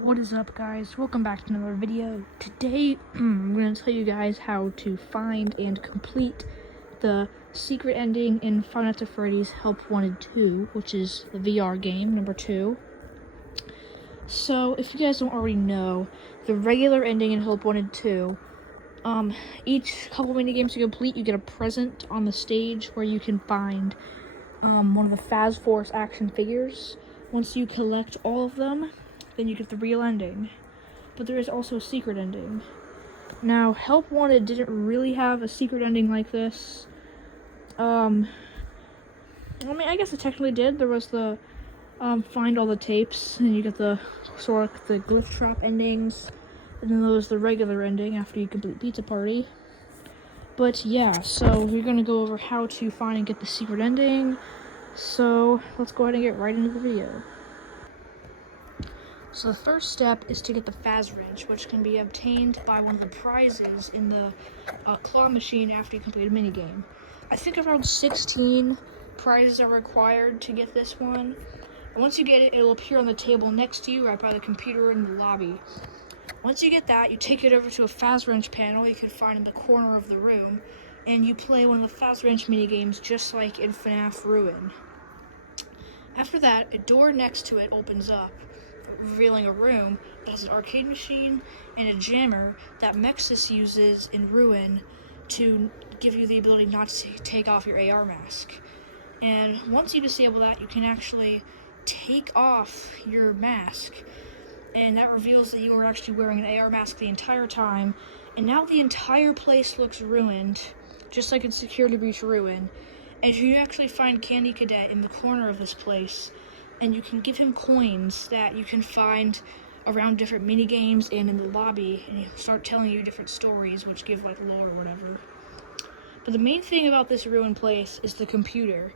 What is up, guys? Welcome back to another video. Today I'm going to tell you guys how to find and complete the secret ending in Five Nights at Freddy's Help Wanted 2, which is the VR game number 2. So if you guys don't already know, the regular ending in Help Wanted 2, each couple mini games you complete, you get a present on the stage where you can find one of the Faz Force action figures. Once you collect all of them, then you get the real ending. But there is also a secret ending. Now, Help Wanted didn't really have a secret ending like this. I guess it technically did. There was the find all the tapes, and you get the sort of the glitch trap endings, and then there was the regular ending after you complete Pizza Party. But yeah, so we're gonna go over how to find and get the secret ending. So let's go ahead and get right into the video. So the first step is to get the Faz wrench, which can be obtained by one of the prizes in the claw machine after you complete a minigame. I think around 16 prizes are required to get this one. And once you get it, it'll appear on the table next to you right by the computer in the lobby. Once you get that, you take it over to a Faz wrench panel you can find in the corner of the room, and you play one of the Faz wrench minigames just like in FNAF Ruin. After that, a door next to it opens up, revealing a room that has an arcade machine and a jammer that Mexus uses in Ruin to give you the ability not to take off your AR mask. And once you disable that, you can actually take off your mask, and that reveals that you are actually wearing an AR mask the entire time, and now the entire place looks ruined, just like in Security Breach Ruin. And you actually find Candy Cadet in the corner of this place, and you can give him coins that you can find around different mini games and in the lobby, and he'll start telling you different stories which give like lore or whatever. But the main thing about this ruined place is the computer.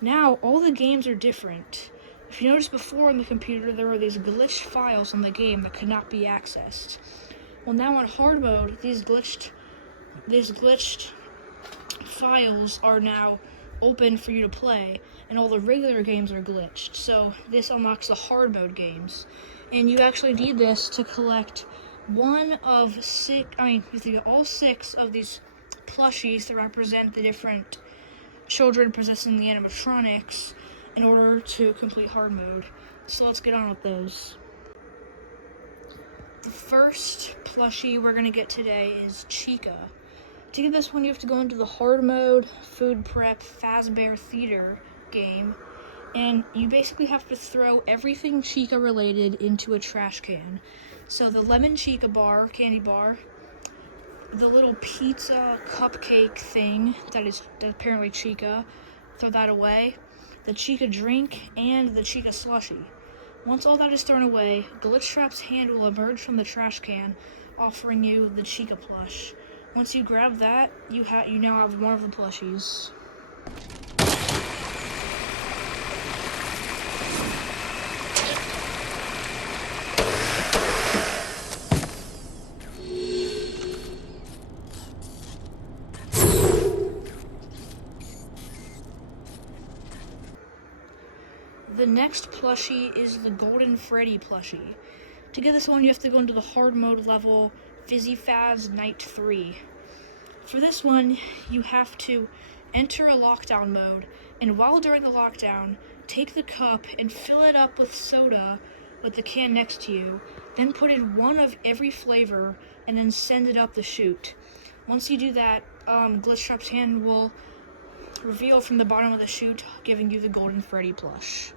Now all the games are different. If you noticed before on the computer there were these glitched files on the game that could not be accessed. Well, now on hard mode, these glitched files are now open for you to play, and all the regular games are glitched. So this unlocks the hard mode games, and you actually need this to collect all 6 of these plushies that represent the different children possessing the animatronics in order to complete hard mode. So let's get on with those. The first plushie we're gonna get today is Chica. To get this one, you have to go into the hard mode, food prep, Fazbear Theater game, and you basically have to throw everything Chica related into a trash can. So the lemon Chica bar, candy bar, the little pizza cupcake thing that is apparently Chica, throw that away, the Chica drink, and the Chica slushie. Once all that is thrown away, Glitch Trap's hand will emerge from the trash can, offering you the Chica plush. Once you grab that, you now have one of the plushies. The next plushie is the Golden Freddy plushie. To get this one, you have to go into the hard mode level, Fizzy Faz Night 3. For this one, you have to enter a lockdown mode, and while during the lockdown, take the cup and fill it up with soda with the can next to you, then put in one of every flavor, and then send it up the chute. Once you do that, Glitch Trap's hand will reveal from the bottom of the chute, giving you the Golden Freddy plush.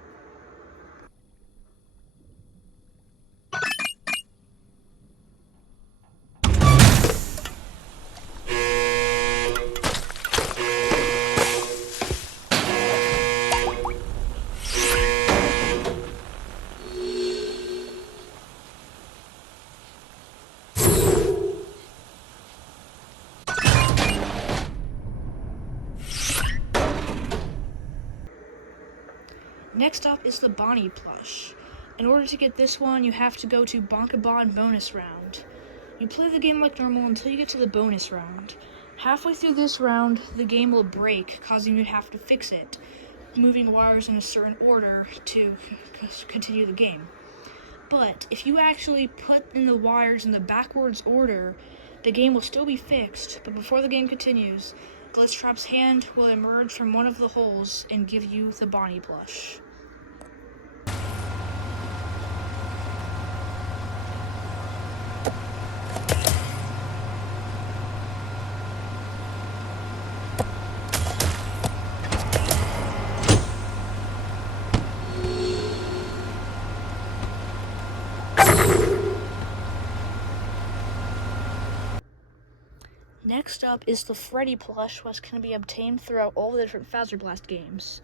Next up is the Bonnie plush. In order to get this one, you have to go to Bonkabon bonus round. You play the game like normal until you get to the bonus round. Halfway through this round, the game will break, causing you to have to fix it, moving wires in a certain order to continue the game. But if you actually put in the wires in the backwards order, the game will still be fixed, but before the game continues, Glitchtrap's hand will emerge from one of the holes and give you the Bonnie plush. Next up is the Freddy plush, which can be obtained throughout all the different Fazer Blast games.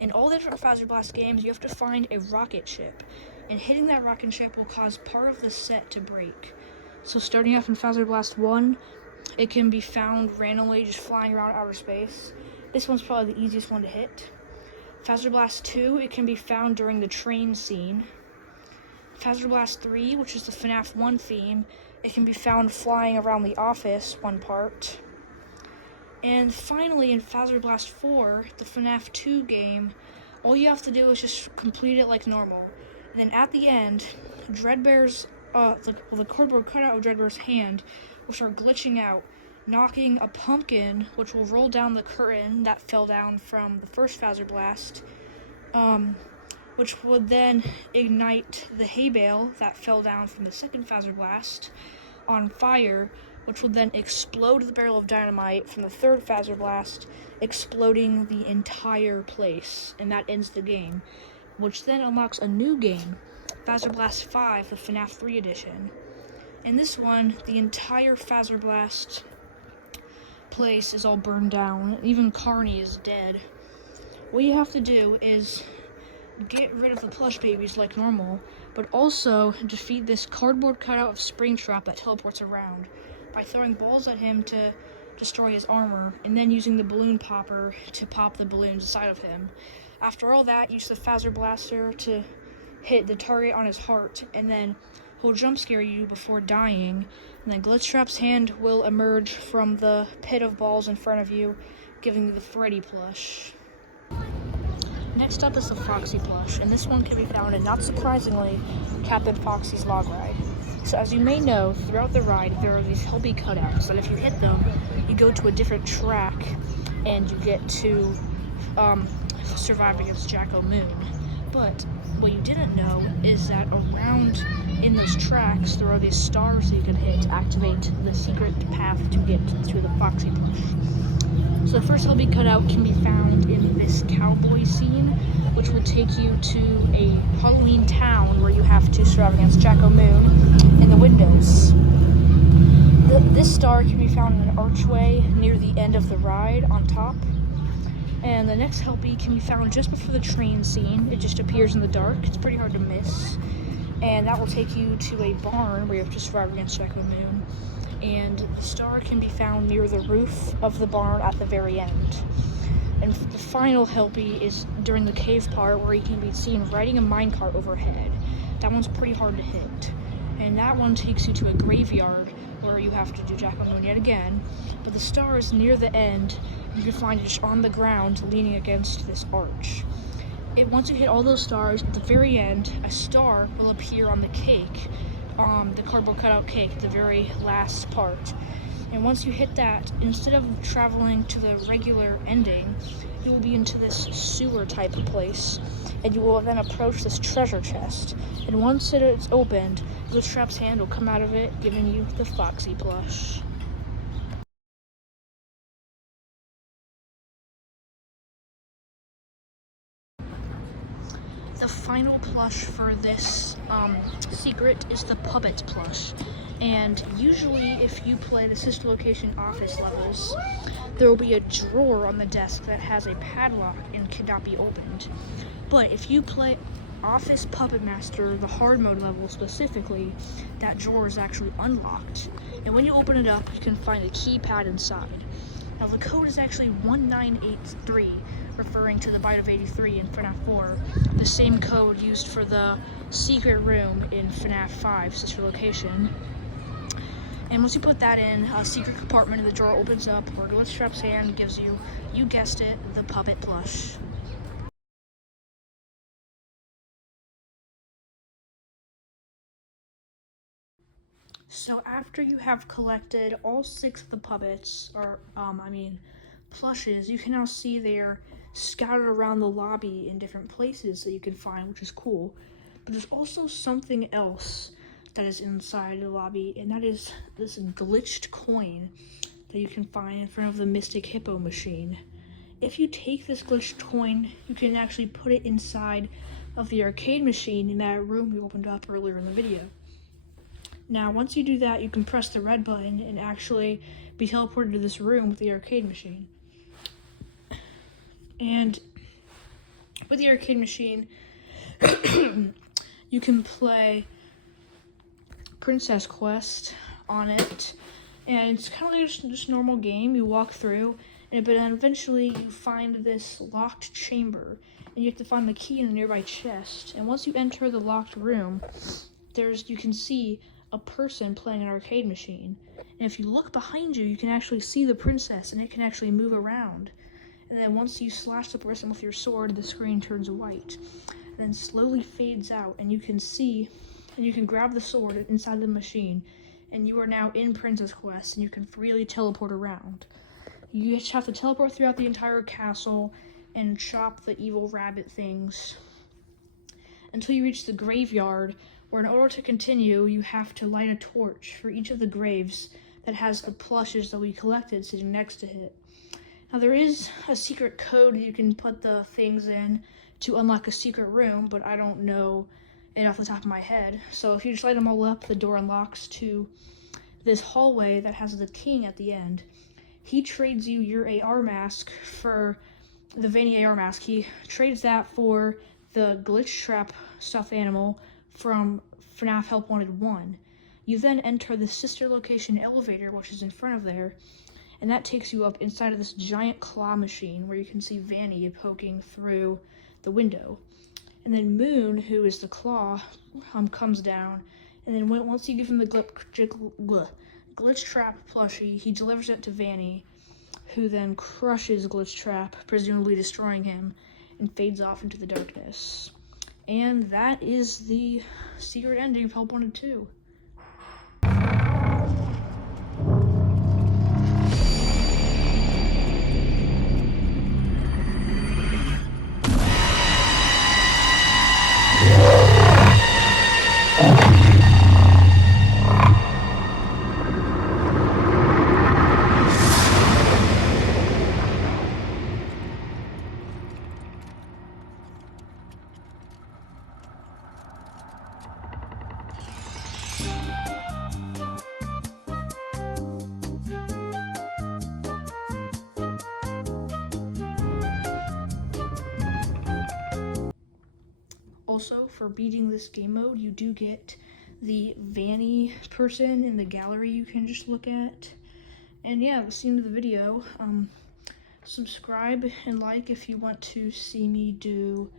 In all the different Fazer Blast games, you have to find a rocket ship, and hitting that rocket ship will cause part of the set to break. So starting off in Fazer Blast 1, it can be found randomly just flying around outer space. This one's probably the easiest one to hit. Fazer Blast 2, it can be found during the train scene. Fazer Blast 3, which is the FNAF 1 theme, it can be found flying around the office, one part. And finally, in Fazer Blast 4, the FNAF 2 game, all you have to do is just complete it like normal. And then at the end, Dreadbear's, the cardboard cutout of Dreadbear's hand will start glitching out, knocking a pumpkin, which will roll down the curtain that fell down from the first Fazer Blast, which would then ignite the hay bale that fell down from the second Fazer Blast on fire, which will then explode the barrel of dynamite from the third Fazer Blast, exploding the entire place, and that ends the game, which then unlocks a new game, Fazer Blast 5, the FNAF 3 edition. In this one, the entire Fazer Blast place is all burned down, even Carney is dead. What you have to do is get rid of the plush babies like normal, but also defeat this cardboard cutout of Springtrap that teleports around by throwing balls at him to destroy his armor, and then using the balloon popper to pop the balloons inside of him. After all that, use the Fazer Blaster to hit the target on his heart, and then he'll jump scare you before dying, and then Glitchtrap's hand will emerge from the pit of balls in front of you, giving you the Freddy plush. Next up is the Foxy plush, and this one can be found in, not surprisingly, Captain Foxy's log ride. So as you may know, throughout the ride, there are these Helpy cutouts that if you hit them, you go to a different track, and you get to survive against Jack-O-Moon. But what you didn't know is that around in those tracks, there are these stars that you can hit to activate the secret path to get to the Foxy plush. So the first Helpy cutout can be found in this cowboy scene, which will take you to a Halloween town where you have to survive against Jack-O-Moon in the windows. This star can be found in an archway near the end of the ride on top. And the next Helpy can be found just before the train scene. It just appears in the dark. It's pretty hard to miss. And that will take you to a barn where you have to survive against Jack-O-Moon. And the star can be found near the roof of the barn at the very end. And the final Helpy is during the cave part where you can be seen riding a minecart overhead. That one's pretty hard to hit. And that one takes you to a graveyard where you have to do Jack-O-Moon yet again. But the star is near the end. You can find it just on the ground leaning against this arch. Once you hit all those stars, at the very end, a star will appear on the cake, the cardboard cutout cake, at the very last part. And once you hit that, instead of traveling to the regular ending, you will be into this sewer type of place, and you will then approach this treasure chest. And once it is opened, Glitchtrap's hand will come out of it, giving you the Foxy plush. The final plush for this secret is the Puppet plush. And usually if you play the Sister Location office levels, there will be a drawer on the desk that has a padlock and cannot be opened. But if you play Office Puppet Master, the hard mode level specifically, that drawer is actually unlocked. And when you open it up, you can find a keypad inside. Now the code is actually 1983, referring to the Bite of 83 in FNAF 4, the same code used for the secret room in FNAF 5, Sister Location. And once you put that in, a secret compartment in the drawer opens up where Glitchtrap's hand gives you guessed it, the Puppet plush. So after you have collected all 6 of the puppets, or plushes, you can now see they're scattered around the lobby in different places that you can find, which is cool. But there's also something else that is inside the lobby, and that is this glitched coin that you can find in front of the Mystic Hippo machine. If you take this glitched coin, you can actually put it inside of the arcade machine in that room we opened up earlier in the video. Now, once you do that, you can press the red button and actually be teleported to this room with the arcade machine. And with the arcade machine, you can play Princess Quest on it, and it's kind of like just normal game. You walk through, but then eventually you find this locked chamber, and you have to find the key in a nearby chest. And once you enter the locked room, you can see a person playing an arcade machine. And if you look behind you, you can actually see the princess, and it can actually move around. And then once you slash the person with your sword, the screen turns white, and then slowly fades out, and you can see, and you can grab the sword inside the machine, and you are now in Princess Quest, and you can freely teleport around. You just have to teleport throughout the entire castle and chop the evil rabbit things until you reach the graveyard, where in order to continue, you have to light a torch for each of the graves that has the plushes that we collected sitting next to it. Now, there is a secret code that you can put the things in to unlock a secret room, but I don't know it off the top of my head. So if you just light them all up, the door unlocks to this hallway that has the king at the end. He trades you your AR mask for the Vanny AR mask. He trades that for the glitch trap stuffed animal from FNAF Help Wanted 1. You then enter the sister location elevator, which is in front of there, and that takes you up inside of this giant claw machine where you can see Vanny poking through the window. And then Moon, who is the claw, comes down, and then once you give him the glitch trap plushie, he delivers it to Vanny, who then crushes Glitch Trap, presumably destroying him, and fades off into the darkness. And that is the secret ending of Help Wanted 2. Also, for beating this game mode, you do get the Vanny person in the gallery you can just look at. And yeah, that's the end of the video. Subscribe and like if you want to see me do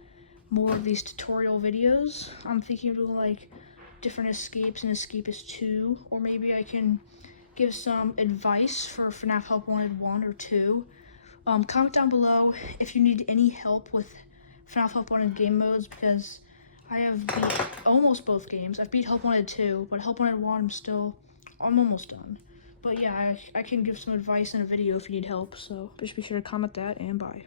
more of these tutorial videos. I'm thinking of doing like different escapes and Escapist 2, or maybe I can give some advice for FNAF Help Wanted 1 or 2. Comment down below if you need any help with FNAF Help Wanted game modes, because I have beat almost both games. I've beat Help Wanted 2, but Help Wanted 1 I'm almost done. But yeah, I can give some advice in a video if you need help, so just be sure to comment that, and bye.